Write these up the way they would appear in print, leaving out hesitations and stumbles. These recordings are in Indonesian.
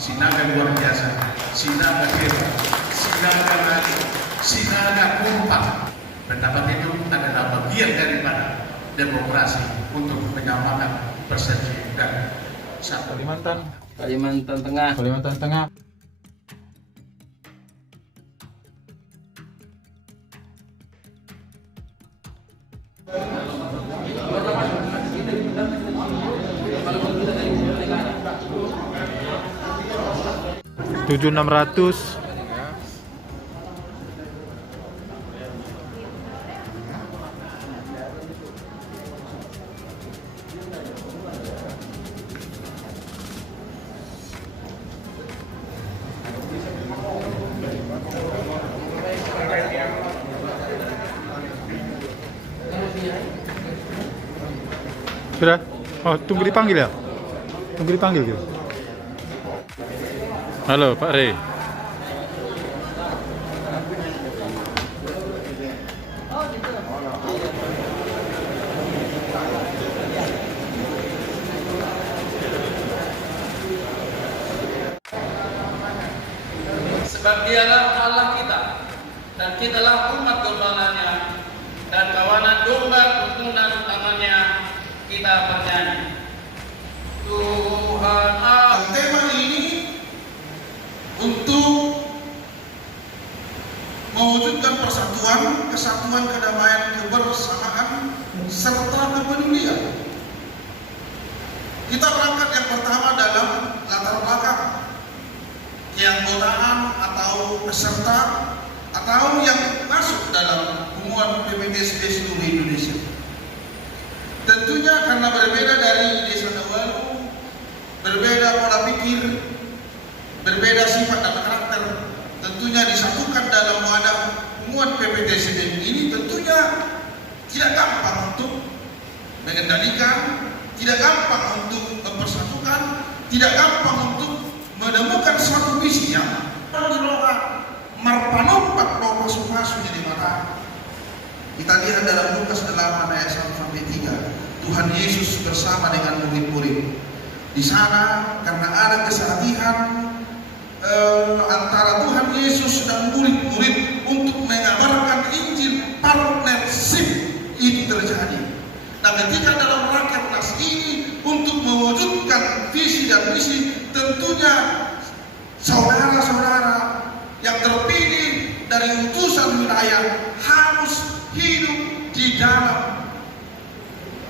Sinaga luar biasa, sinaga hebat, sinaga lagi, sinaga kompak. Pendapat itu adalah bagian daripada demokrasi untuk menyamakan persepsi dan satu. Kalimantan Tengah. Tujuh 600. Sudah? Oh, tunggu dipanggil ya? Tunggu dipanggil gitu. Halo, Pak Rey. Sebab dialah Allah kita dan kitalah umat domba-Nya dan kawanan domba tuntunan tangannya kita bernyanyi. Tuhan Allah. Tema ini untuk mewujudkan persatuan, kesatuan, kedamaian, kebersamaan, serta kepedulian. Kita berangkat yang pertama dalam latar belakang keanggotaan atau peserta atau yang masuk dalam hubungan PPTSB seluruh Indonesia. Tentunya karena berbeda dari desa Dawalu, berbeda pola pikir, berbeda sifat dan karakter, tentunya disatukan dalam wadah hubungan PPTSB ini tentunya tidak gampang untuk mengendalikan, tidak gampang untuk mempersatukan, tidak gampang untuk menemukan suatu visi yang mengelola marpanumpak bahwa sufasu jadi mata. Kita lihat dalam Lukas 8 ayat 1-3, Tuhan Yesus bersama dengan murid-murid. Di sana karena ada kesalahan antara Tuhan Yesus dan murid-murid untuk mengabarkan Injil, partnership itu terjadi. Nah, ketika dalam rakernas ini untuk mewujudkan visi dan misi, tentunya saudara-saudara yang terpilih dari utusan wilayah harus hidup di dalam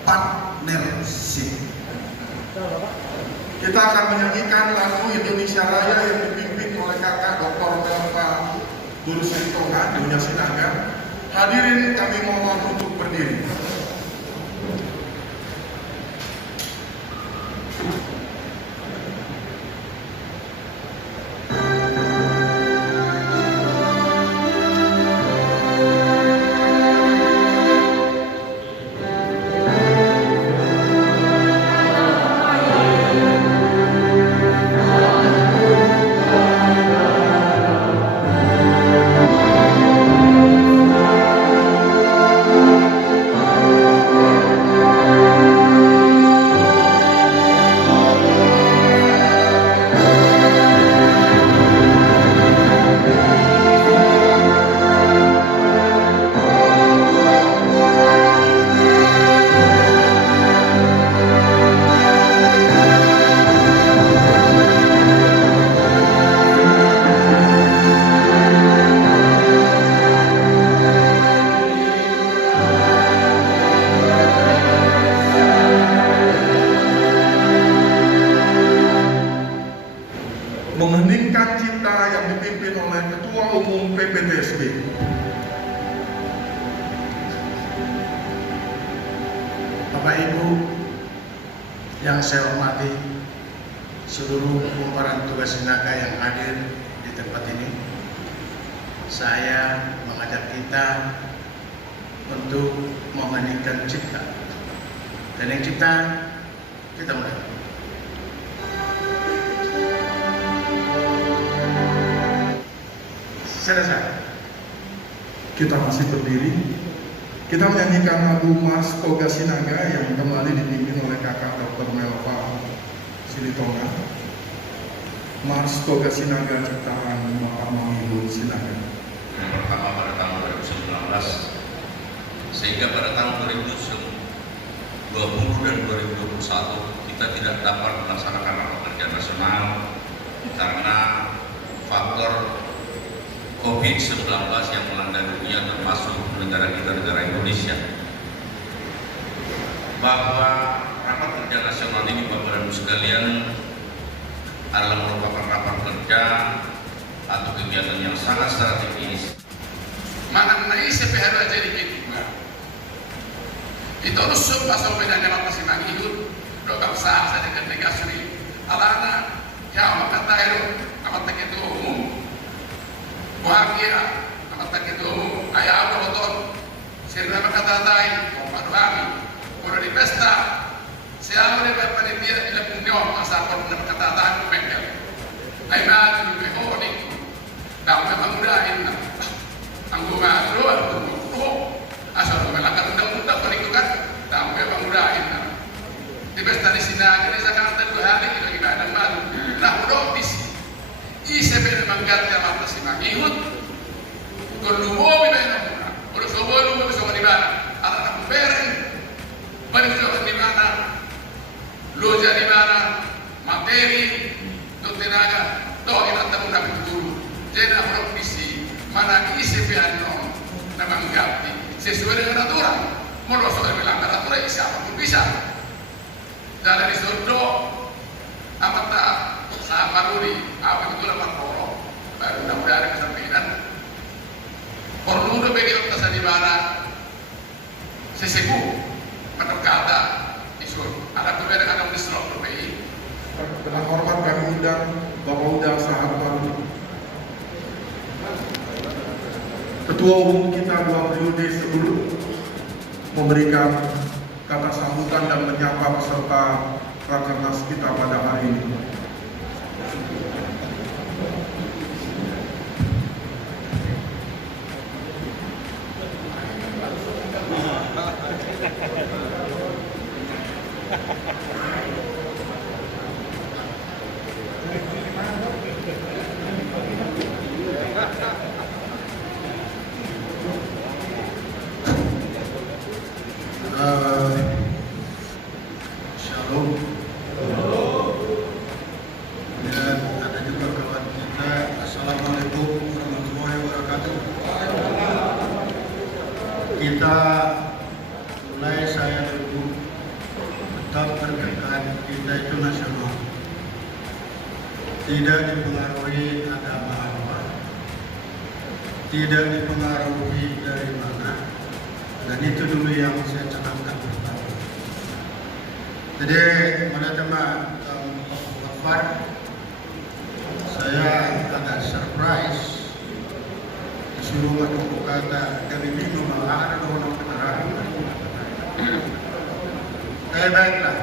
partnership. Kita akan menyanyikan lagu Indonesia Raya yang dipimpin oleh kakak Dr. Melva Guru Sitoha, Nyonya Sinaga. Hadirin kami mohon untuk berdiri. Mengheningkan cipta yang dipimpin oleh Ketua Umum PPTSB. Bapak Ibu yang saya hormati, seluruh kumpulan tugas Sinaga yang hadir di tempat ini, saya mengajak kita untuk mengheningkan cipta. Dan yang cipta kita mulai. Selesai. Kita masih berdiri. Kita menyanyikan lagu Mas Toga Sinaga yang kembali dipimpin oleh kakak Dr. Melva Silitonga. Mars Toga Sinaga ciptaan Bapak Mangihut Sinaga. Yang pertama pada tahun 2019 sehingga pada tahun 2020 dan 2021 kita tidak dapat melaksanakan rapat kerja nasional karena faktor COVID-19 yang melanda dunia termasuk negara kita, negara Indonesia. Bahwa rapat kerja nasional ini Bapak dan Ibu sekalian adalah merupakan rapat kerja atau kegiatan yang sangat strategis. Mana naisip harus jadi kita. Itu harus pasal beda dengan masih mangihut. Dokter sah saya dengan negasi. Alana ya maka tahu amat tak itu umum. Bahagia amat tak itu umum. Ayah apa betul? Sirna maka tatai. Komando kami. Kalau di pesta siapa ni panitia ila punyo asal kalau nak kata tahan bengkel. Ai maju di honi. Dah memang mudahin. Anggota luar tuh. Asal melakukan undang-undang perlindungan, dah memang mudahin. Di pesta di sini aja ni sekarang tentu hari kita ada malu. Nah udah bisi. Isi memang ganti amat si mangihut. Kalau mau bina, kalau sebelum bisa di mana? Ada nak beren. Balik di mana? Loja di mana? Materi, untuk tenaga, toh kita tahu nak dulu. Jadi orang visi mana isi piano memang ganti sesuai dengan aturan. Mau sesuai dengan aturan siapa pun bisa. Dari surdo, apa tak sama dulu apa itu dapat orang baru mudah-mudahan kesampaian. Perlu udah begitu tas di mana? Sesebu kata isu ada berbeda dengan Islam PI. Dengan hormat kami undang Bapak Udang Sahartono, Ketua Umum kita 2 periode sebelum memberikan kata sambutan dan menyapa peserta Rakernas kita pada hari ini. Shalom. Dan ada juga kawan kita. Assalamualaikum warahmatullahi wabarakatuh. Kita mulai saya dulu tetap bertekad kita itu nasional. Tidak dipengaruhi agama apa, tidak dipengaruhi dari mana. Dan itu dulu yang saya canangkan pertama. Jadi pada teman Wafat, saya agak surprise disuruh untuk kata dari minggu malah ada orang kendaraan. Baiklah,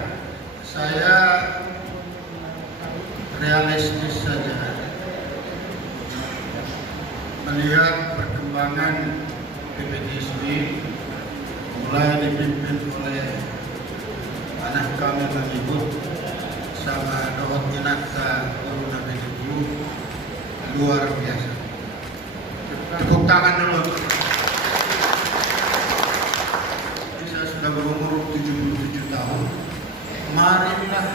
saya realistis saja melihat perkembangan PPDSB mulai dipimpin oleh anak kami Mangihut sama Dawat Inaka Guru Nabi dulu luar biasa. Tepuk tangan dulu. Saya sudah berumur 77 tahun. Marilah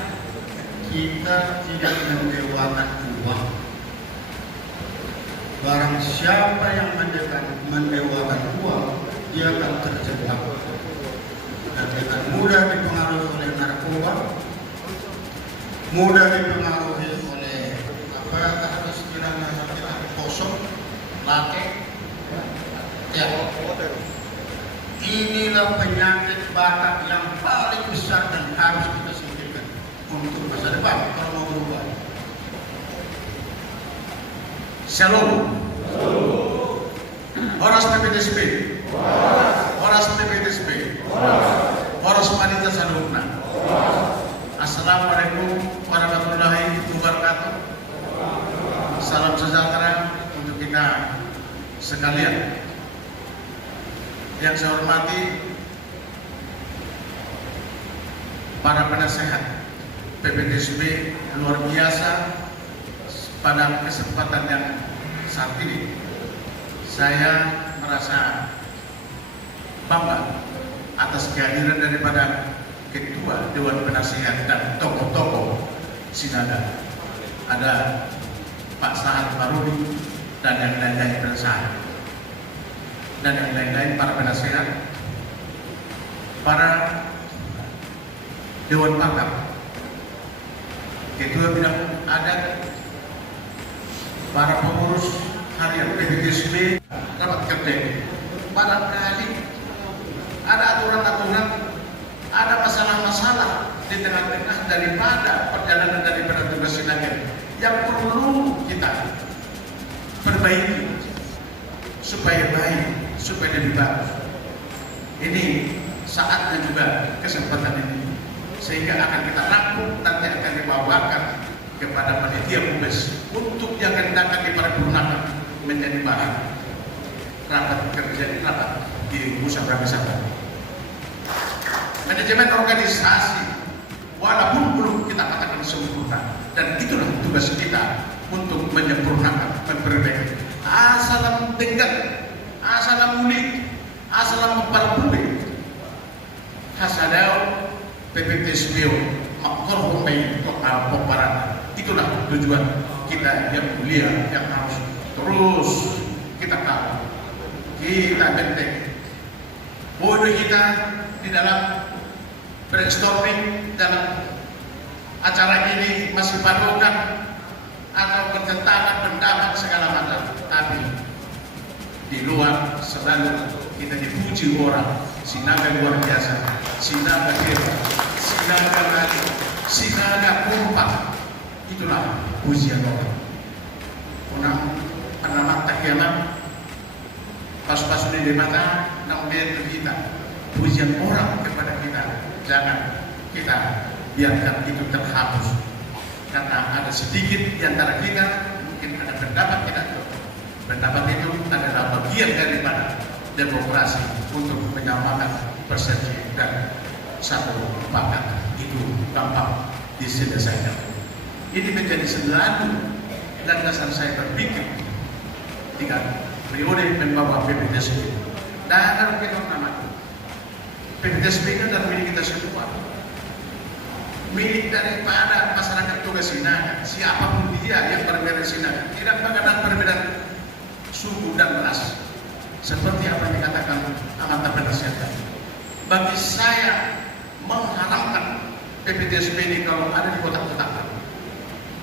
kita tidak mendewakan uang. Barang siapa yang mendewakan uang, dia akan terjebak dan dengan mudah dipengaruhi oleh narkoba, mudah dipengaruhi oleh apa istilahnya kosong, lake, ya. Inilah penyakit bakat yang paling besar dan harus kita singkirkan untuk masa depan kalau mau berubah. Shalom. Horas PPDSB. Horas PPDSB. Horas Panitia Salurna. Assalamualaikum warahmatullahi wabarakatuh. Salam sejahtera untuk kita sekalian. Yang saya hormati para penasehat PPDSB luar biasa, pada kesempatan yang saat ini saya merasa bangga atas kehadiran daripada Ketua Dewan Penasihat dan tokoh-tokoh Sinada. Ada Pak Sahal Marudi dan yang lain-lain penasihat dan yang lain-lain para penasihat, para Dewan Pakar, Ketua Bidang Adat, para pengurus harian PBTSB, rapat kerja. Barangkali ada aturan-aturan, ada masalah-masalah di tengah-tengah daripada perjalanan daripada tugas Sinada yang perlu kita perbaiki supaya baik, supaya lebih bagus. Ini saatnya juga kesempatan ini, sehingga akan kita rangkum, nanti akan dibawakan kepada panitia Bubes untuk yang akan diparipurnakan menjadi bahan rapat kerja rapat di musyawarah bersama. Manajemen organisasi walaupun belum kita katakan sempurna, dan itulah tugas kita untuk menyempurnakan, memperbaiki. Asalam tenggat, asalam mulik, asalam memperbulik. Hasadau PPTSBO makhluk pemain total peperangan. Itulah tujuan kita yang mulia, yang harus terus kita kawal, kita benteng. Bodoh kita di dalam brainstorming dalam acara ini masih padukan atau bertentangan pendapat segala macam, tapi di luar selalu kita dipuji orang, Sinada luar biasa, Sinada hebat, Sinada lagi, Sinada kompak. Itulah pujian orang. Orang anak tak kiamat pas-pas di mata namanya kita. Pujian orang kepada kita, jangan kita biarkan itu terhapus. Karena ada sedikit di antara kita mungkin ada pendapat kita. Pendapat itu adalah bagian daripada demokrasi untuk menyamakan persepsi dan satu pakat itu gampang diselesaikan. Ini menjadi selalu landasan saya berpikir 3 periode membawa PPTSB. Dan kalau kita nama PPTSB itu adalah milik kita semua, milik daripada masyarakat tugas Sinada. Siapapun dia yang berbeda Sinada, tidak mengenal perbedaan suku dan ras, seperti apa yang dikatakan amanat penasihat. Bagi saya mengharapkan PPTSB ini kalau ada di kota-kota,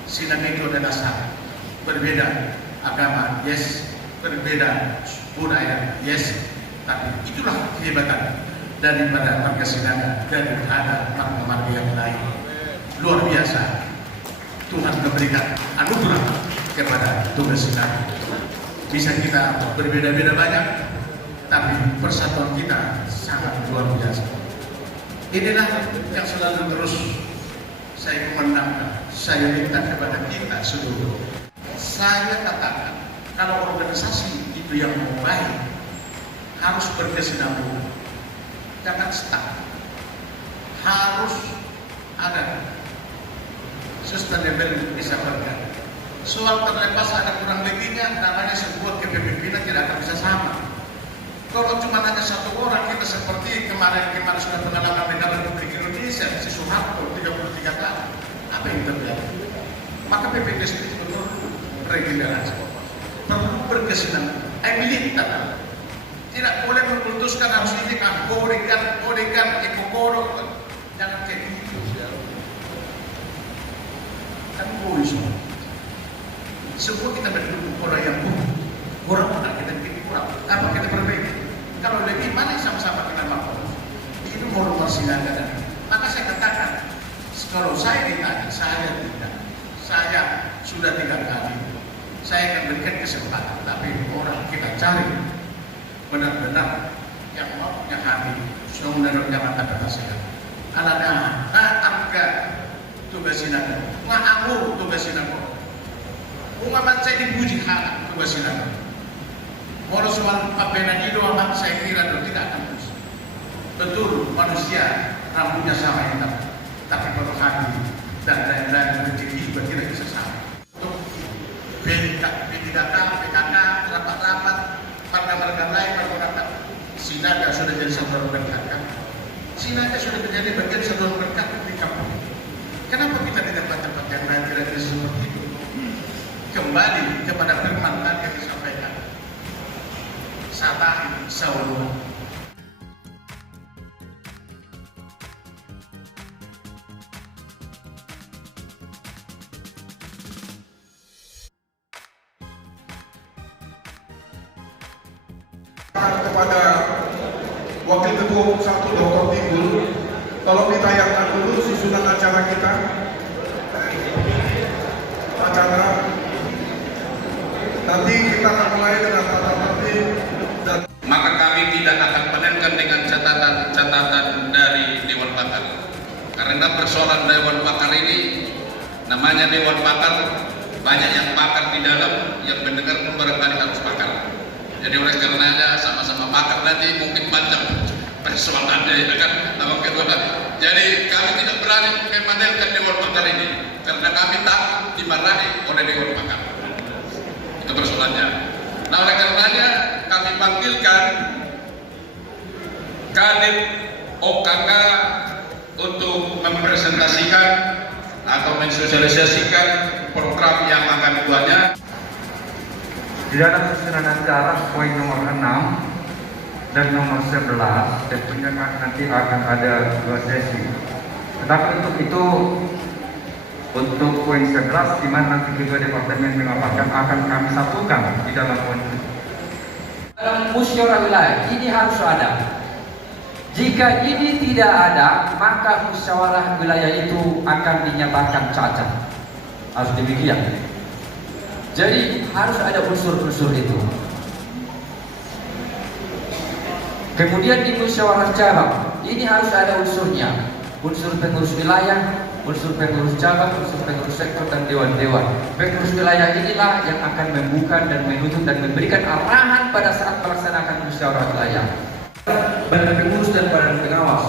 Sinada itu adalah satu. Berbeda agama, yes. Berbeda budaya, yes. Tapi itulah kehebatan daripada marga Sinada, daripada marga-marga yang lain. Luar biasa. Tuhan memberikan anugerah kepada tugas Sinada. Bisa kita berbeda-beda banyak, tapi persatuan kita sangat luar biasa. Inilah yang selalu terus saya memandangkan, saya minta kepada kita seluruh. Saya katakan, kalau organisasi itu yang mau baik, harus berkesinambungan, jangan stuck. Harus ada sustainable bisa bergerak. Soal terlepas ada kurang lebihnya, namanya sebuah kepemimpinan tidak akan bisa sama. Kalau cuma hanya satu orang, kita seperti kemarin sudah pengalaman negara Republik Indonesia, si Soeharto 33 tahun, apa yang terjadi? Maka PPTSB itu perlu regenerasi, perlu berkesinambungan. Militer tidak boleh memutuskan harus ini kan godekan, ekokodok, jangan kayak gitu. Kan boleh semua. Semua kita mendukung orang yang kurang, kita bikin kurang. Apa kita perbaiki? Kalau lebih mana sama-sama kita mampu. Itu mau Sinada dan maka saya katakan, kalau saya ditanya, saya tidak. Saya sudah 3 kali. Saya akan berikan kesempatan, tapi orang kita cari benar-benar yang mau punya hati, sebenarnya jangan ada masalah. Anaknya, harga tugas Sinada, ngaku tugas Sinada. Umat saya dipuji hal tugas Sinada. Kalau soal pabenan itu amat saya kira itu tidak akan bisa. Betul manusia rambutnya sama hitam, tapi kalau hati dan lain-lain rezeki tidak bisa sama. P3K, PKK, rapat-rapat, partai lain, partai Sinaga sudah jadi satuan berkat. Sinaga sudah menjadi bagian satuan berkat di kampung. Kenapa kita tidak baca-baca kira-kira seperti itu? Kembali kepada firman yang disampaikan. Sabahin Saul. Kepada Wakil Ketua Umum 1 Dr. Timbul, tolong ditayangkan dulu susunan acara kita. Nanti kita akan mulai dengan tata tertib dan maka kami tidak akan menentukan dengan catatan dari Dewan Pakar. Karena persoalan Dewan Pakar ini namanya Dewan Pakar, banyak yang pakar di dalam, yang mendengar pun barangkali harus pakar. Jadi oleh karenanya sama-sama pakar nanti mungkin panjang persoalannya, ya kan? Abang Ketua. Jadi kami tidak berani memanenkan Dewan Pakar ini karena kami takut dimarahi oleh Dewan Pakar. Itu persoalannya. Nah oleh karenanya kami panggilkan Kadip OKK untuk mempresentasikan atau mensosialisasikan program yang akan dibuatnya. Di dalam susunan acara poin nomor 6 dan nomor 11 tentunya nanti akan ada 2 sesi. Tetapi untuk poin 11 di mana nanti kedua departemen mengatakan akan kami satukan di dalam poin. Dalam musyawarah wilayah ini harus ada. Jika ini tidak ada, maka musyawarah wilayah itu akan dinyatakan cacat. Harus demikian. Jadi harus ada unsur-unsur itu. Kemudian di musyawarah cabang ini harus ada unsurnya, unsur pengurus wilayah, unsur pengurus cabang, unsur pengurus sektor dan dewan-dewan. Pengurus wilayah inilah yang akan membuka dan menuntut dan memberikan arahan pada saat melaksanakan musyawarah wilayah. Badan pengurus dan badan pengawas.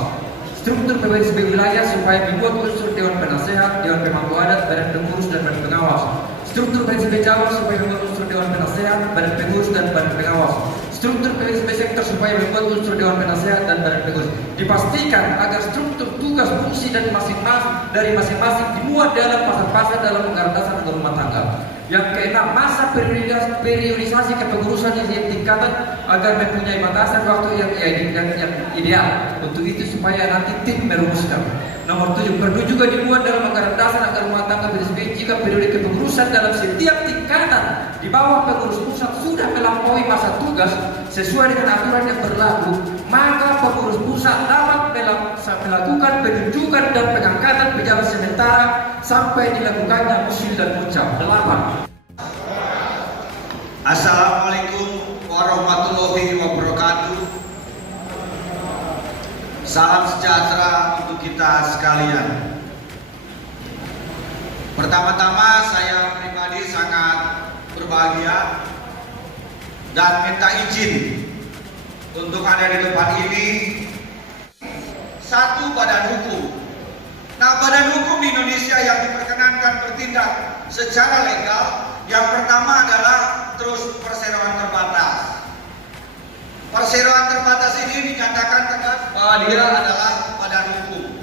Struktur PWSB wilayah supaya dibuat unsur dewan penasehat, dewan pemangku adat, badan pengurus dan badan pengawas. Struktur PWSB cabang supaya membuat unsur dewan penasehat, badan pengurus dan badan pengawas. Struktur PWSB sektor supaya membuat unsur dewan penasehat dan badan pengurus. Dipastikan agar struktur tugas fungsi dan masing-masing dimuat dalam pasal-pasal dalam anggaran dasar atau rumah tangga. Yang keenam, masa periodisasi kepengurusan yang tingkatan agar mempunyai batasan waktu yang ideal. Untuk itu supaya nanti tim merumuskan. Nomor 7, perlu juga dibuat dalam anggaran dasar agar rumah tangga PWSB jika periode kepengurusan dalam setiap tingkatan di bawah pengurus pusat sudah melampaui masa tugas sesuai dengan aturan yang berlaku, maka pengurus pusat dapat melakukan penunjukan dan pengangkatan pejabat sementara sampai dilakukannya usul dan ucap. 8. Assalamualaikum warahmatullahi wabarakatuh. Salam sejahtera untuk kita sekalian. Pertama-tama saya pribadi sangat berbahagia dan minta izin untuk ada di depan ini. Satu, badan hukum. Nah, badan hukum di Indonesia yang diperkenankan bertindak secara legal, yang pertama adalah terus perseroan terbatas. Perseroan terbatas ini dinyatakan tegas bahwa dia adalah badan hukum.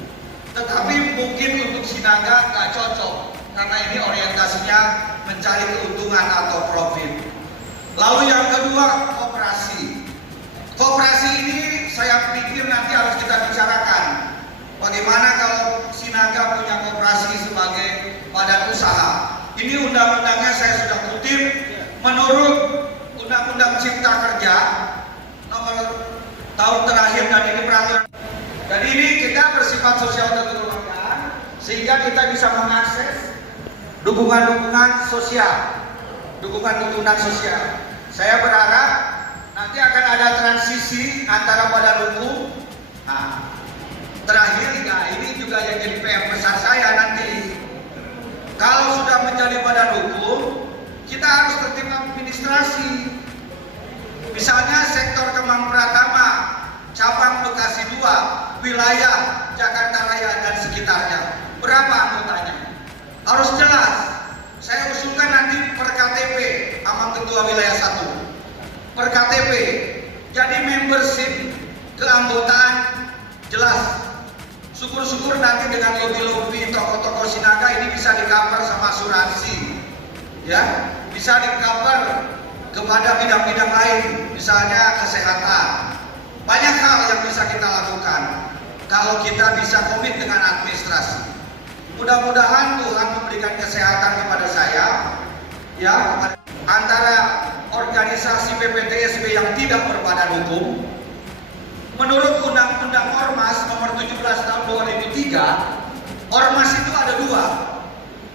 Tetapi mungkin untuk Sinaga nggak cocok karena ini orientasinya mencari keuntungan atau profit. Lalu yang kedua, koperasi. Koperasi ini saya pikir nanti harus kita bicarakan. Bagaimana kalau Sinaga punya koperasi sebagai badan usaha? Ini undang-undangnya saya sudah kutip. Menurut Undang-Undang Cipta Kerja nomor tahun terakhir dan ini peraturan. Dan ini kita bersifat sosial dan kekeluargaan sehingga kita bisa mengakses dukungan-dukungan sosial. Dukungan-dukungan sosial. Saya berharap nanti akan ada transisi antara badan hukum. Nah, terakhir, ya ini juga yang jadi PR besar saya nanti. Kalau sudah menjadi badan hukum, kita harus tertib administrasi. Misalnya sektor Kemang Pratama, cabang Bekasi 2, wilayah Jakarta Raya dan sekitarnya. Berapa anggotanya? Harus jelas. Saya usulkan nanti per KTP Ketua Wilayah 1. Per KTP, jadi membership keanggotaan jelas. Syukur-syukur nanti dengan lobby-lobby tokoh-tokoh Sinaga ini bisa di-cover sama asuransi. Ya, bisa di-cover kepada bidang-bidang lain, misalnya kesehatan. Banyak hal yang bisa kita lakukan kalau kita bisa komit dengan administrasi. Mudah-mudahan Tuhan memberikan kesehatan kepada saya, ya, antara organisasi PPTSB yang tidak berbadan hukum. Menurut Undang-Undang Ormas nomor 17 tahun 2003, Ormas itu ada dua,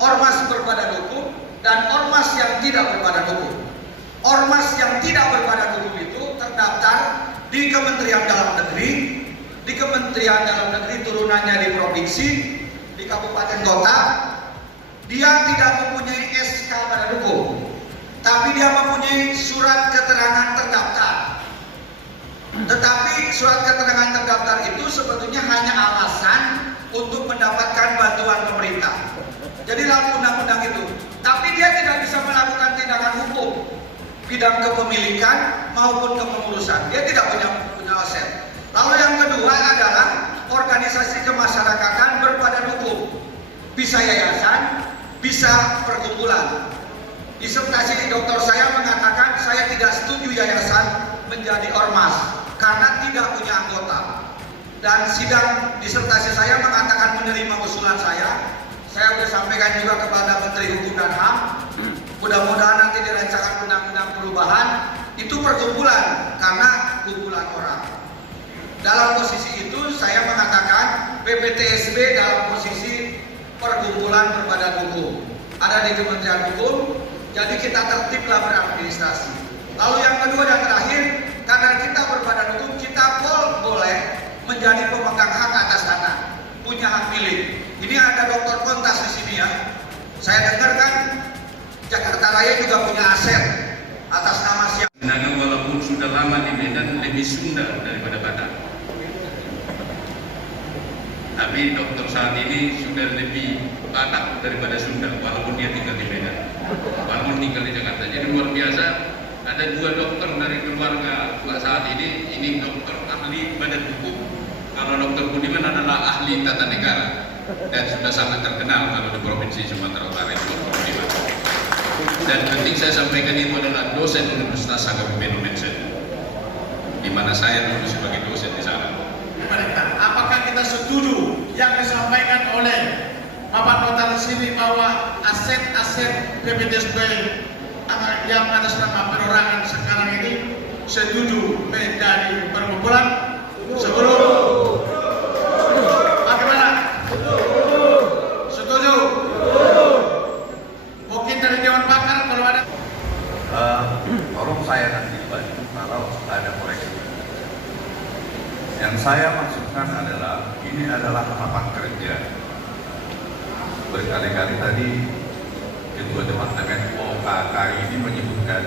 Ormas berbadan hukum dan Ormas yang tidak berbadan hukum. Ormas yang tidak berbadan hukum itu terdaftar di Kementerian Dalam Negeri, di Kementerian Dalam Negeri turunannya di provinsi, di kabupaten kota. Dia tidak mempunyai SK badan hukum, tapi dia mempunyai surat keterangan terdaftar. Tetapi surat keterangan terdaftar itu sebetulnya hanya alasan untuk mendapatkan bantuan pemerintah. Jadi dalam undang-undang itu, tapi dia tidak bisa melakukan tindakan hukum bidang kepemilikan maupun kepengurusan. Dia tidak punya aset. Lalu yang kedua adalah organisasi kemasyarakatan berbadan hukum. Bisa yayasan, bisa perkumpulan. Disertasi dokter saya mengatakan saya tidak setuju yayasan menjadi ormas karena tidak punya anggota. Dan sidang disertasi saya mengatakan menerima usulan saya. Saya sudah sampaikan juga kepada Menteri Hukum dan HAM. Mudah-mudahan nanti dirancangan undang-undang perubahan itu perkumpulan karena kumpulan orang. Dalam posisi itu saya mengatakan PPTSB dalam posisi perkumpulan berbadan hukum. Ada di Kementerian Hukum, jadi kita tertiblah beradministrasi. Lalu yang kedua dan terakhir, karena kita berbadan hukum, kita boleh menjadi pemegang hak atas tanah, punya hak milik. Ini ada Dr. Kontas di sini ya. Saya dengar kan Jakarta Raya juga punya aset atas nama siapa? Sinaga walaupun sudah lama di Medan lebih Sunda daripada Batak. Tapi dokter saat ini sudah lebih Batak daripada Sunda, walaupun dia tinggal di Medan, walaupun tinggal di Jakarta. Jadi luar biasa. Ada dua dokter dari keluarga Pak saat ini dokter ahli badan hukum. Kalau Dokter Budiman adalah ahli tata negara dan sudah sangat terkenal kalau di Provinsi Sumatera Utara itu Dokter Budiman. Dan penting saya sampaikan itu adalah dosen Universitas Agamben Mensen, di mana saya dulu sebagai dosen di sana. Apakah kita setuju yang disampaikan oleh Bapak Notaris ini bahwa aset-aset PPTSB yang atas nama perorangan sekarang ini setuju menjadi perkumpulan? Setuju? Bagaimana? Setuju? Mungkin dari Dewan Pakar kalau ada. Tolong saya nanti bantu kalau ada koreksi. Yang saya maksudkan adalah ini adalah lapangan kerja. Berkali-kali tadi Ketua Departemen OKK ini menyebutkan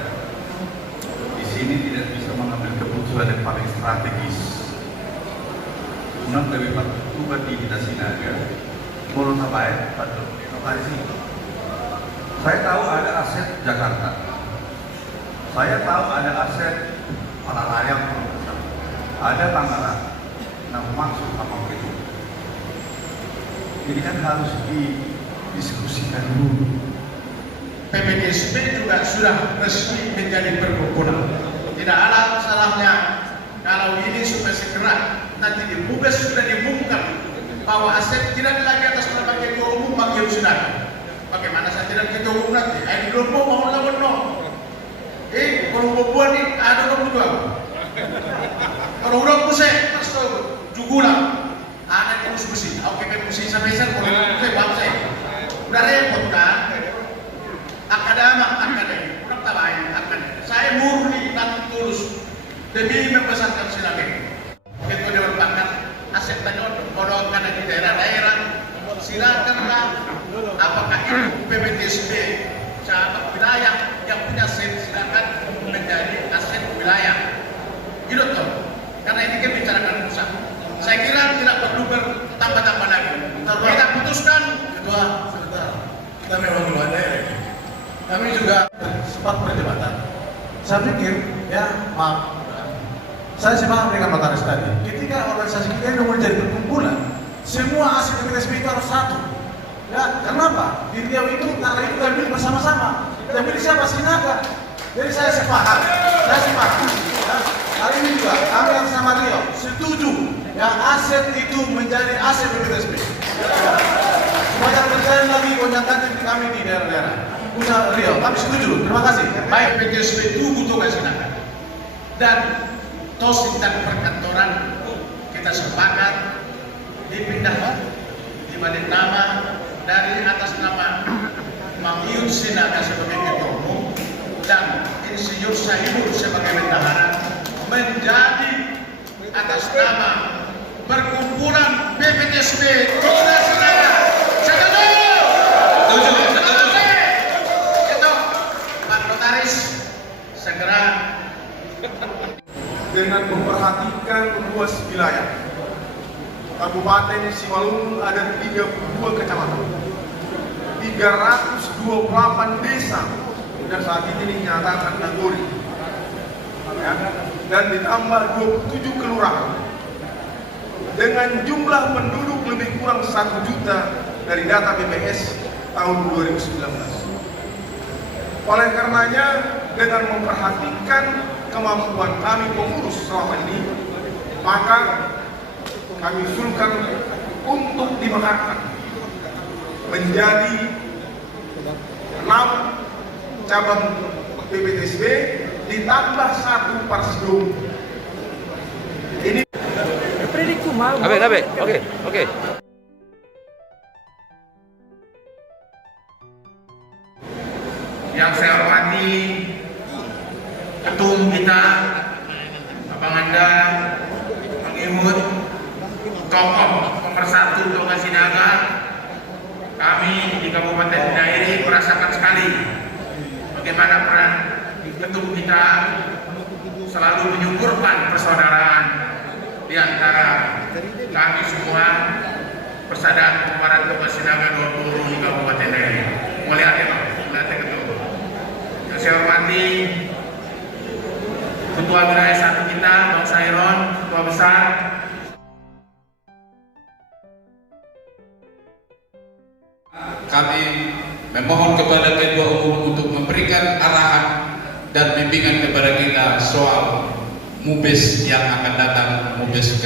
di sini tidak bisa mengambil keputusan yang paling strategis. Unang lebih patut di kita Sinaga, mulut apa patut inovasi. Saya tahu ada aset Jakarta. Saya tahu ada aset Malarayam, ada Tangerang. Nah, maksud apa itu? Ini kan harus didiskusikan dulu. PPTSB juga sudah resmi menjadi perkumpulan. Tidak ada salahnya kalau ini supaya segera nanti dibubes sudah diumumkan bahwa aset tidak lagi atas nama ketua umum bagi sudah. Bagaimana saya tidak ketua umum nanti? Ini belum mau lawan no. Kalau buat ini ada dong juga. Kalau udah pusing terus jugulang. Ada yang besi. Oke, besi sampai sana kalau saya bangsa. Udah repot kan? Akademik, kurang tabahin akademik. Saya murni dan tulus demi membesarkan Sinaga. Ketua Dewan Pakar aset tanah bodohkan di daerah-daerah. Silakanlah apakah itu PPTSB cabang wilayah yang punya aset silakan menjadi aset wilayah. Gitu toh. Karena ini kan bicarakan pusat. Saya kira tidak perlu bertambah-tambah lagi. Kita putuskan ketua sebentar. Kita memang belum ada ya. Kami juga sempat perdebatan Saya pikir, ya maaf, saya sepakat dengan notaris tadi. Ketika organisasi kita ini mau jadi perkumpulan, semua aset PPTSB itu harus satu. Ya, kenapa? Di Riau itu tanah itu kami bersama-sama. Yang milik siapa? Sinaga. Jadi saya sepakat. Ya, hari ini juga kami yang sama Riau setuju yang aset itu menjadi aset PPTSB. Supaya terjadi lagi gonjang-ganjing kami di daerah-daerah. Punya Riau, kami setuju. Terima kasih. Baik PTSB itu butuh kesinakan. Dan tos tentang perkantoran kita sepakat dipindahkan di balik nama dari atas nama Mang Iun Sinaga sebagai ketua umum dan Insinyur Sahibul sebagai bendahara menjadi atas nama perkumpulan PPTSB Kota Sinaga. Setuju? Setuju. Itu Pak Notaris segera dengan memperhatikan luas wilayah. Kabupaten Simalungun ada 32 kecamatan, 328 desa, dan saat ini dinyatakan kategori, ya, dan ditambah 27 kelurahan, dengan jumlah penduduk lebih kurang 1 juta dari data BPS tahun 2019. Oleh karenanya, dengan memperhatikan kemampuan kami pengurus selama ini, maka kami usulkan untuk dimekarkan menjadi 6 cabang PPTSB ditambah 1 Parsido. Ini Oke. yang saya hormati ketum kita, Abang Anda, Bang Imut, tokoh pemersatu Kota Sinaga. Kami di Kabupaten Dairi merasakan sekali bagaimana peran ketum kita selalu menyukurkan persaudaraan di antara kami semua persaudaraan Kemaran Kota Sinaga 20 di Kabupaten Dairi. Melihatnya ketum. Yang saya hormati Ketua Wilayah 1 kita, Bang Sairon, Ketua Besar. Kami memohon kepada Ketua Umum untuk memberikan arahan dan bimbingan kepada kita soal MUBES yang akan datang, MUBES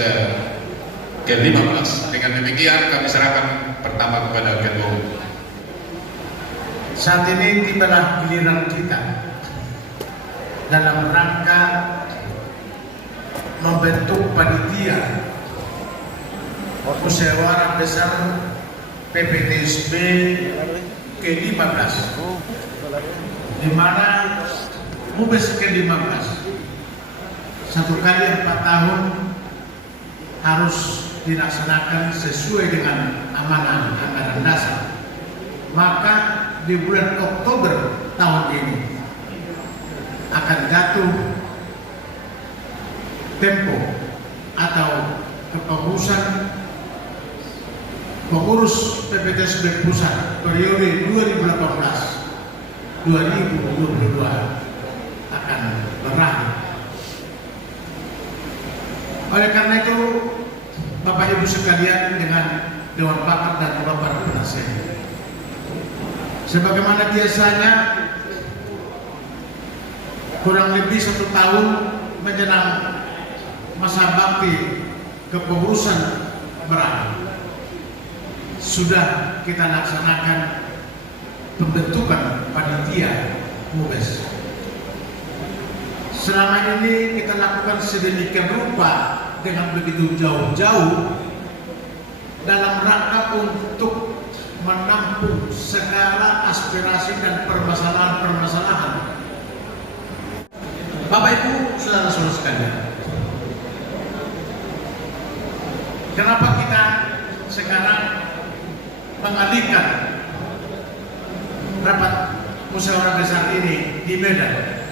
ke-15. Dengan demikian kami serahkan pertama kepada Ketua Umum. Saat ini tibalah giliran kita dalam rangka membentuk panitia musyawarah besar PPTSB ke-15, di mana MUBES ke-15 1 kali 4 tahun harus dilaksanakan sesuai dengan amanah anggaran dasar. Maka di bulan Oktober tahun ini akan jatuh tempo atau kepengurusan pengurus PPTSB pusat periode 2018-2022 akan berakhir. Oleh karena itu, Bapak Ibu sekalian dengan Dewan Pakar dan Bapak Penasihat, sebagaimana biasanya kurang lebih 1 tahun menjelang masa bakti kepengurusan berakhir, sudah kita laksanakan pembentukan panitia MUBES. Selama ini kita lakukan sedemikian rupa dengan begitu jauh-jauh dalam rangka untuk menampung segala aspirasi dan permasalahan-permasalahan Bapak Ibu, saudara-saudara sekalian. Kenapa kita sekarang mengalihkan rapat musyawarah besar ini di Medan?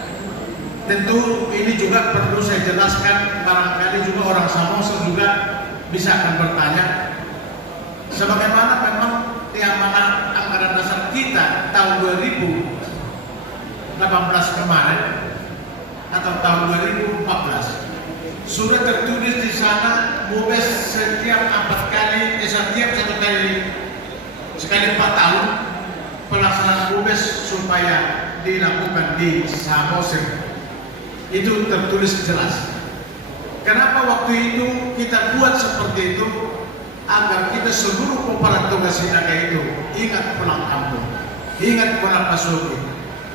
Tentu ini juga perlu saya jelaskan, barangkali juga orang Samosir juga bisa akan bertanya, sebagaimana memang amanah anggaran dasar kita tahun 2018 kemarin atau tahun 2014 sudah tertulis di sana MUBES setiap 4 kali, setiap 1 kali sekali 4 tahun pelaksanaan MUBES supaya dilakukan di Samosir. Itu tertulis jelas. Kenapa waktu itu kita buat seperti itu? Agar kita seluruh pemeran tugas Sinaga itu ingat pulang kampung, ingat pulang Pasuki.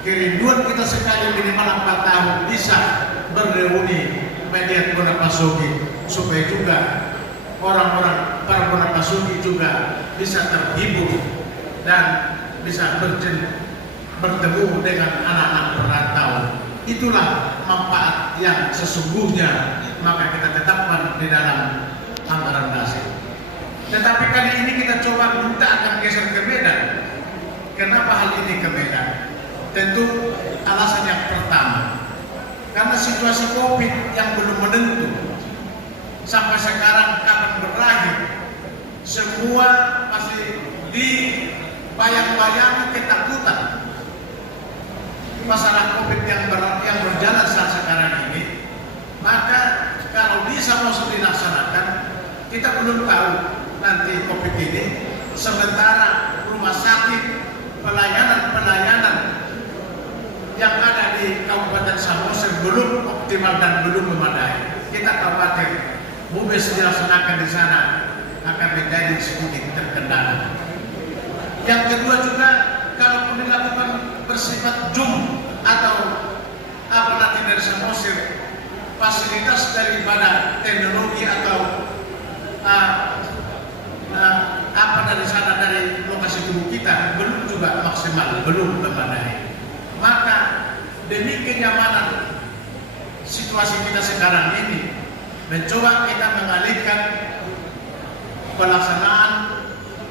Kerinduan kita sekali minimal 4 tahun bisa bereuni melihat Bona Pasuki, supaya juga orang-orang para Bona Pasuki juga bisa terhibur dan bisa bertemu dengan anak-anak perantau. Itulah manfaat yang sesungguhnya maka kita tetapkan di dalam anggaran dasar. Tetapi kali ini kita coba minta akan geser ke Medan. Kenapa hal ini ke Medan? Tentu alasan yang pertama, karena situasi COVID yang belum menentu. Sampai sekarang kapan berakhir, semua masih dibayang-bayangi ketakutan masalah COVID yang berjalan saat sekarang ini. Maka kalau bisa mau dilaksanakan, kita belum tahu nanti COVID ini, sementara rumah sakit, pelayanan yang ada di Kabupaten Samosir belum optimal dan belum memadai. Kita khawatir MUBES dilaksanakan di sana akan menjadi sedikit terkendala. Yang kedua juga, kalau dilakukan bersifat Zoom atau apa nanti dari Samosir, fasilitas daripada teknologi atau apa dari sana, dari lokasi tubuh kita belum juga maksimal, belum memadai. Maka demi kenyamanan situasi kita sekarang ini, mencoba kita mengalihkan pelaksanaan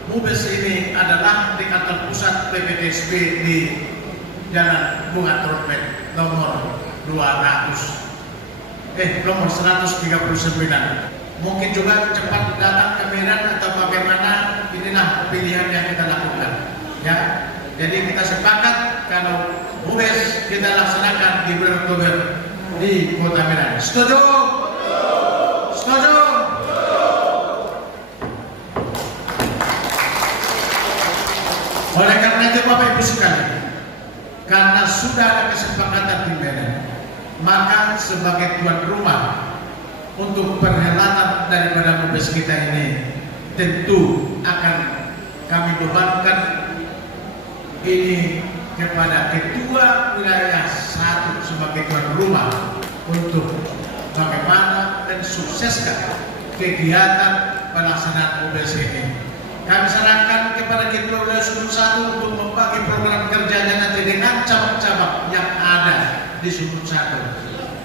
MUBES ini adalah di kantor pusat PPTSB di Jalan Bunga Trompet nomor 139. Mungkin juga cepat datang ke Medan atau bagaimana, inilah pilihan yang kita lakukan. Ya, jadi kita sepakat kalau MUBES kita laksanakan di bulan Oktober di Kota Medan. Setuju? Setuju? Oleh karena itu Bapak Ibu sekalian, karena sudah ada kesepakatan di Medan, maka sebagai tuan rumah untuk perhelatan daripada MUBES kita ini, tentu akan kami bebankan ini kepada Ketua Wilayah 1 sebagai tuan rumah untuk bagaimana dan sukseskan kegiatan pelaksanaan MUBES ini. Kami sarankan kepada Ketua Wilayah 1 untuk membagi program kerjanya nanti dengan cabang-cabang yang ada di Sumut 1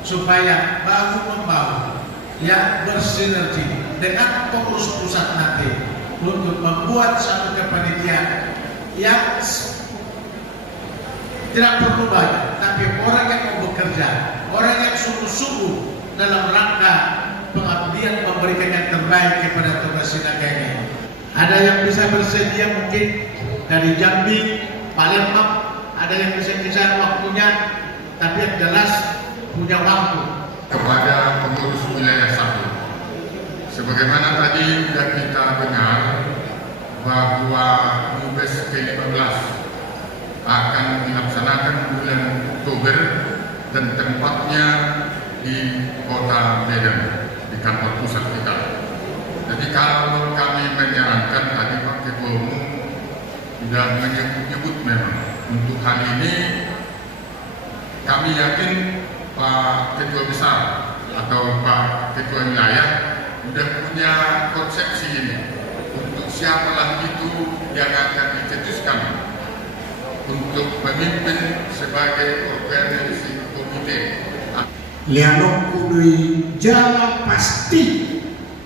supaya bahu-membahu, ya, bersinergi dengan pengurus pusat nanti untuk membuat satu kepanitiaan yang tidak perlu banyak, tapi orang yang mau bekerja, orang yang sungguh-sungguh dalam rangka pengabdian memberikan yang terbaik kepada tugas Sinaga ini. Ada yang bisa bersedia mungkin dari Jambi, Palembang, ada yang bisa waktunya, tapi yang jelas punya waktu. Kepada pengurus wilayah 1, sebagaimana tadi sudah kita dengar bahwa MUBES ke-15 akan dilaksanakan bulan Oktober dan tempatnya di Kota Medan, di kantor pusat kita. Jadi kalau kami menyarankan, tadi Pak Ketua Umum sudah menyebut memang untuk hal ini, kami yakin Pak Ketua Besar atau Pak Ketua Wilayah sudah punya konsepsi ini untuk siapalah itu yang akan dicetuskan untuk memimpin sebagai organisasi komite. Lianok kudui jala pasti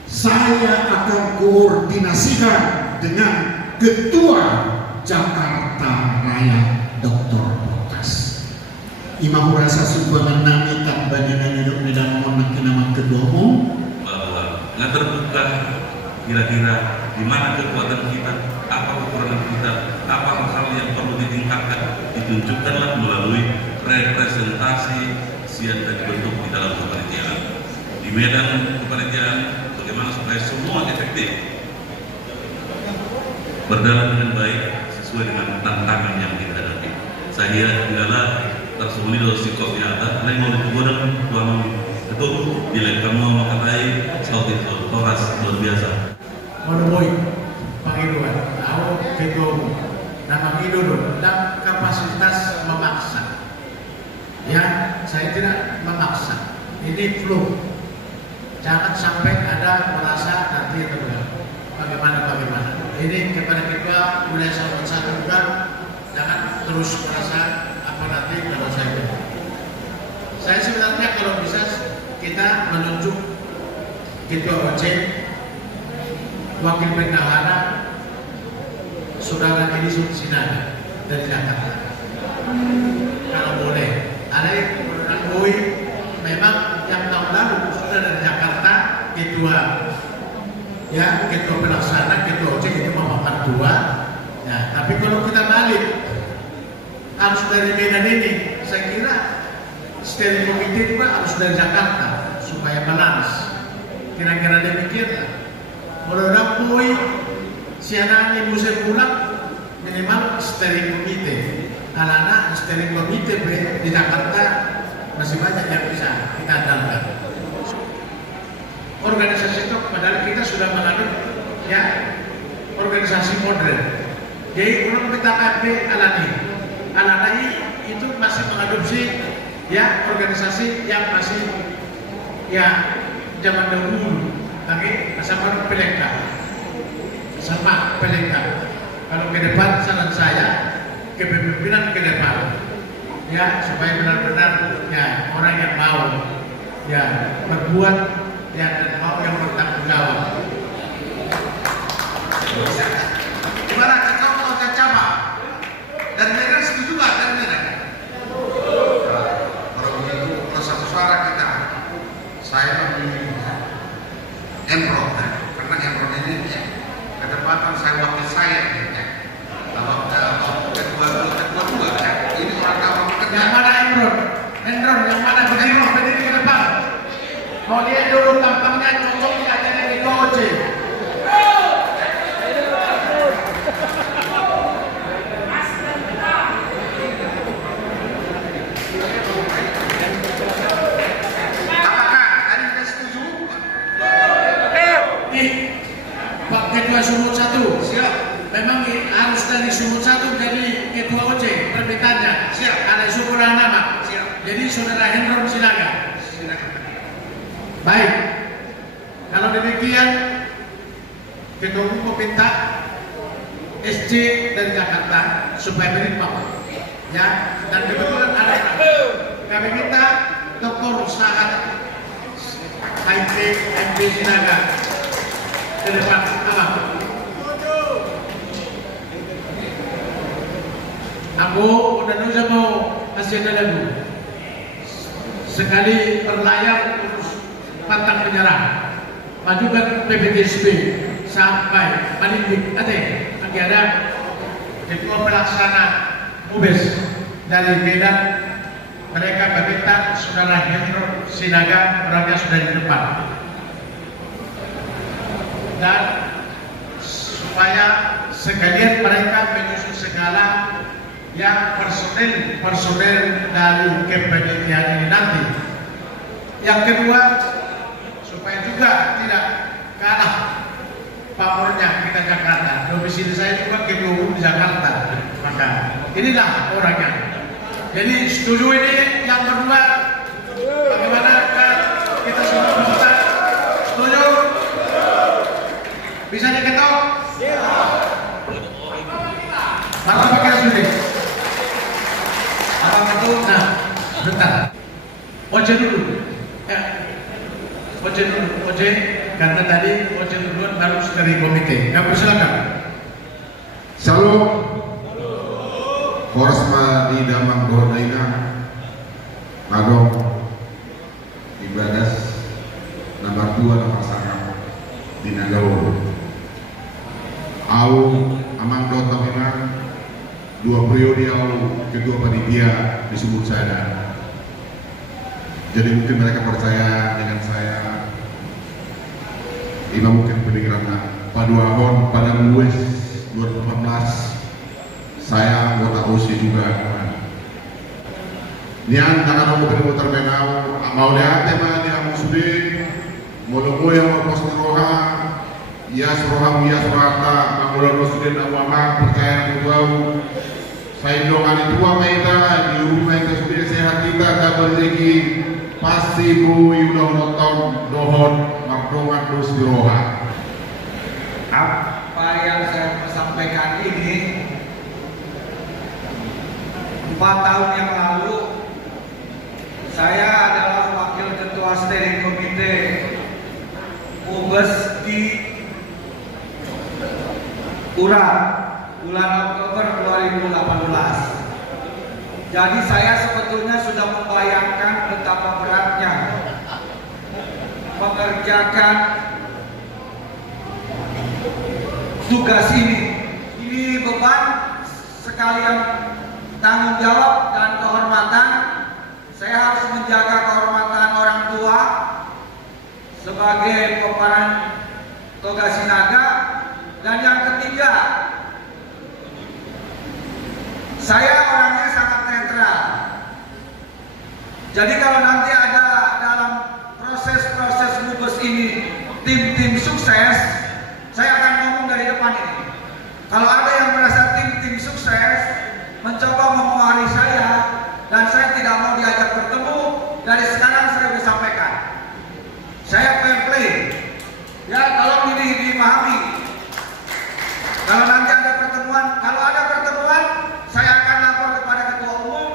saya akan koordinasikan dengan Ketua Jakarta Raya Dr. Botas. Imam rasa sebuah nami tak banyak nanya dan mohon nama Ketua Umum bahwa nggak terbuka kira-kira di mana kekuatan kita, apa kekurangan kita, apa hal yang perlu ditingkatkan, ditunjukkanlah melalui representasi diskusian dan dibentuk di dalam kepanitiaan. Di medan kepanitiaan, bagaimana supaya semua efektif, berjalan dengan baik sesuai dengan tantangan yang dihadapi. Saya adalah tersembunyi dari sikap di atas, lain mau digodam, tuan ketum, bila kamu mengatakan saut itu, toras luar biasa. Menemui Pak Ridwan, tahu ketum, nama Ridwan, dan kapasitas memaksa. Ya, saya tidak memaksa. Ini flow. Jangan sampai ada merasa nanti bagaimana. Ini kepada kita wilayah Sahabat Satu juga jangan terus merasa apa nanti kalau saya sebenarnya kalau bisa kita menunjuk ketua OC, wakil bendahara, saudara Edi Sinaga dari Jakarta. Kalau boleh, ada yang mengakui memang yang tahun lalu sudah dari Jakarta ketua pelaksana, ketua OC itu Muhammad II. Ya, tapi kalau kita balik harus dari Medan ini, saya kira steering committee juga harus dari Jakarta supaya balance. Kira-kira demikian. Mudah-mudahan poin siaran ibu saya pulang minimal steering committee. Karena steering committee di Jakarta masih banyak yang bisa kita andalkan. Organisasi itu padahal kita sudah mengaduk ya organisasi modern. Jadi kalau kita pakai alani itu masih mengadopsi ya organisasi yang masih ya zaman dahulu, tapi sama pelengkap. Kalau ke depan saran saya kepemimpinan ke depan ya supaya benar-benar ya orang yang mau ya berbuat ya dan mau yang bertanggung jawab. Gimana kau mau cabang dan Medan setuju nggak dan Medan? Kalau begitu, kalau satu suara kita, saya memilih Emro, karena Emro ini kedepatan saya wakil saya. Kalau kedua ini orang bekerja. Yang mana Emron? Yang mana berdiri ke depan? Mau lihat dulu tampangnya cocok nggak jadi di OC. Pak Ketua Sumut 1 siap. Memang harus dari Sumut 1 jadi Ketua OC permintaannya siap. Ada isu kurang nama siap. Jadi saudara Hendron silakan. Baik. Kalau demikian Ketua Umum meminta SC dari Jakarta supaya menerima ya, dan kebetulan ada kami minta Dr. Sahat MD Sinaga ke depan abang. Aku udah nusa mau kasih lagu sekali berlayar terus pantang menyerah, majukan PPTSB sampai Maninding. Ada ketua pelaksana MUBES dari Medan, mereka meminta saudara Hendro Sinaga orangnya sudah di depan, dan supaya sekalian mereka menyusun segala yang personel dari kepanitiaan ini nanti. Yang kedua, supaya juga tidak kalah pamornya kita Jakarta. Domisili saya juga Ketua Umum di Jakarta. Maka inilah orangnya. Jadi setuju ini yang kedua, bagaimana kita semua bisa setuju? Bisa diketok? Mana pakai studi? Apa itu? Nah, bentar. Oce dulu. Ya. Oce dulu. Oce, karena tadi Oce duluan baru dari komite. Kamu silakan. Salam. Korsma di Damang Gordaina, Madong, Ibadas, nomor 2 nomor 1 di Nagawo. Au Amang Dota Memang 2 periode au ketua panitia disebut saya. Jadi mungkin mereka percaya dengan saya. Ini mungkin pikiran Paduahon pada Lues 2018 saya anggota OSI juga. Nian tangan aku beri muter benau mau lihat tema dia mau sudin mau yang mau pos roha ya suroha ya surata mau sudin awama percaya aku saya dongan itu maita di rumah itu sudin sehat kita tak berzeki pasti bu udah nonton dohon makdongan terus di roha. Apa yang saya sampaikan ini 4 tahun yang lalu saya adalah wakil ketua steering komite Mubes di Urat bulan Oktober 2018. Jadi saya sebetulnya sudah membayangkan betapa beratnya mengerjakan tugas ini. Ini beban sekalian tanggung jawab dan kehormatan. Saya harus menjaga kehormatan orang tua sebagai pemeran Toga Sinaga. Dan yang ketiga, saya orangnya sangat netral. Jadi kalau nanti ada dalam proses-proses Mubes ini tim-tim sukses, saya akan ngomong dari depan ini. Kalau ada yang merasa tim-tim sukses mencoba mempengaruhi saya dan saya tidak mau diajak bertemu, dari sekarang saya sudah sampaikan. Saya fair play. Ya, tolong ini dipahami. Kalau nanti ada pertemuan, saya akan lapor kepada ketua umum.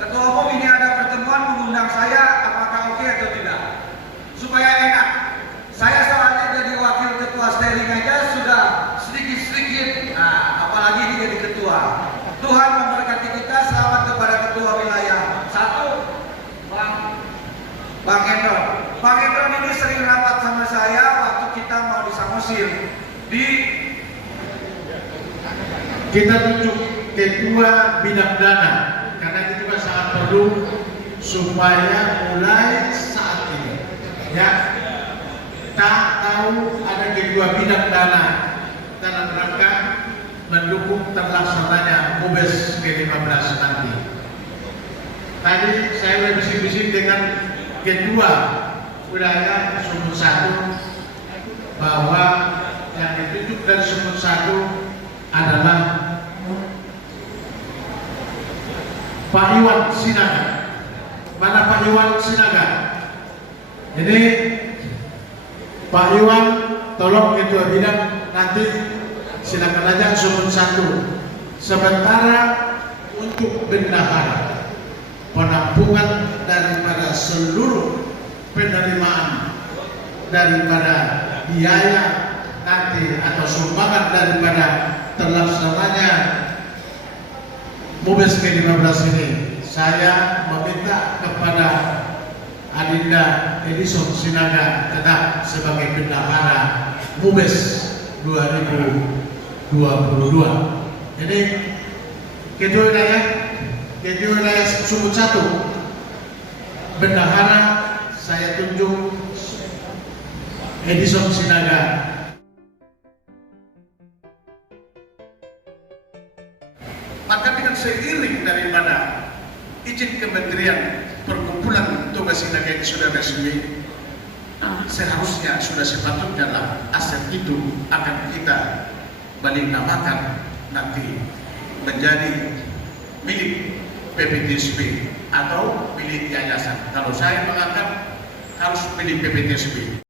Ketua umum ini ada pertemuan mengundang saya, apakah oke atau tidak? Supaya enak. Saya soalnya jadi wakil ketua steering aja sudah sedikit-sedikit. Nah, apalagi ini jadi ketua. Tuhan memberkati kita. Selamat kepada ketua wilayah 1, Bang Endron. Bang Endron ini sering rapat sama saya waktu kita mau di Samosir. Kita tunjuk ketua bidang dana karena itu juga sangat perlu supaya mulai saat ini ya tak tahu ada ketua bidang dana dalam rangka mendukung terlaksananya Mubes ke-15 nanti. Tadi saya sudah bisik-bisik dengan ketua wilayah Sumut 1 bahwa yang ditunjuk dari Sumut 1 adalah Pak Iwan Sinaga. Mana Pak Iwan Sinaga? Ini Pak Iwan, tolong ketua bidang nanti silakan aja Sumut 1. Sementara untuk bendahara penampungan daripada seluruh penerimaan daripada biaya nanti atau sumbangan daripada terlaksananya Mubes ke-15 ini, saya meminta kepada Adinda Edison Sinaga tetap sebagai bendahara Mubes 2022. Jadi ketua wilayah Sumut 1 bendahara saya tunjuk Edison Sinaga. Maka dengan seiring daripada izin Kementerian Perkumpulan Toga Sinaga yang sudah resmi, seharusnya sudah sepatutnya lah aset itu akan kita balik namakan nanti menjadi milik PPTSB atau milik yayasan. Kalau saya menganggap harus milik PPTSB.